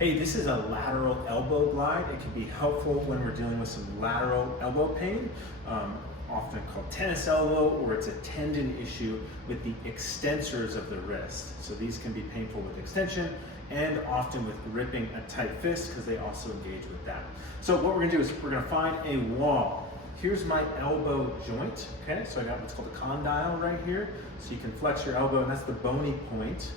Hey, this is a lateral elbow glide. It can be helpful when we're dealing with some lateral elbow pain, often called tennis elbow, or it's a tendon issue with the extensors of the wrist. So these can be painful with extension and often with gripping a tight fist because they also engage with that. So what we're gonna do is we're gonna find a wall. Here's my elbow joint, okay? So I got what's called a condyle right here. So you can flex your elbow, and that's the bony point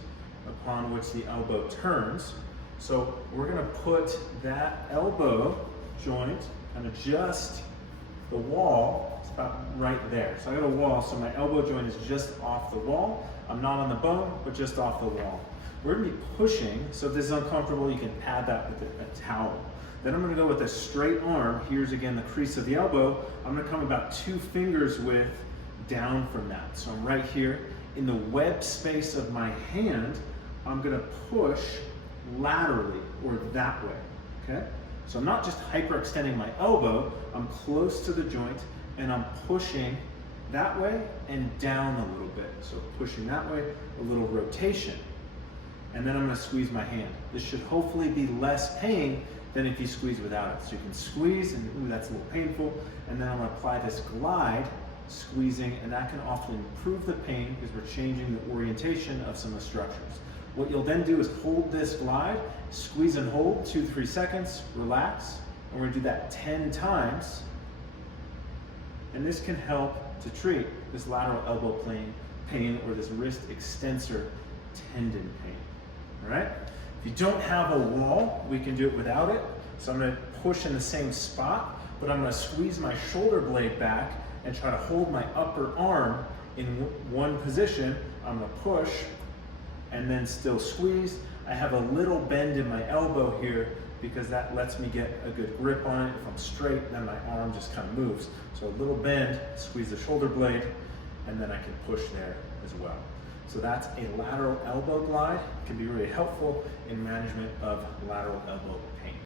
upon which the elbow turns. So we're gonna put that elbow joint kind of just the wall, it's about right there. So I got a wall, so my elbow joint is just off the wall. I'm not on the bone, but just off the wall. We're gonna be pushing, so if this is uncomfortable, you can pad that with a towel. Then I'm gonna go with a straight arm. Here's again the crease of the elbow. I'm gonna come about 2 fingers width down from that. So I'm right here. In the web space of my hand, I'm gonna push laterally, or that way, okay? So I'm not just hyperextending my elbow, I'm close to the joint and I'm pushing that way and down a little bit. So pushing that way, a little rotation. And then I'm gonna squeeze my hand. This should hopefully be less pain than if you squeeze without it. So you can squeeze and ooh, that's a little painful. And then I'm gonna apply this glide, squeezing, and that can often improve the pain because we're changing the orientation of some of the structures. What you'll then do is hold this glide, squeeze and hold 2 to 3 seconds, relax, and we're gonna do that 10 times. And this can help to treat this lateral elbow pain or this wrist extensor tendon pain, all right? If you don't have a wall, we can do it without it. So I'm gonna push in the same spot, but I'm gonna squeeze my shoulder blade back and try to hold my upper arm in one position. I'm gonna push, and then still squeeze. I have a little bend in my elbow here because that lets me get a good grip on it. If I'm straight, then my arm just kind of moves. So a little bend, squeeze the shoulder blade, and then I can push there as well. So that's a lateral elbow glide. It can be really helpful in management of lateral elbow pain.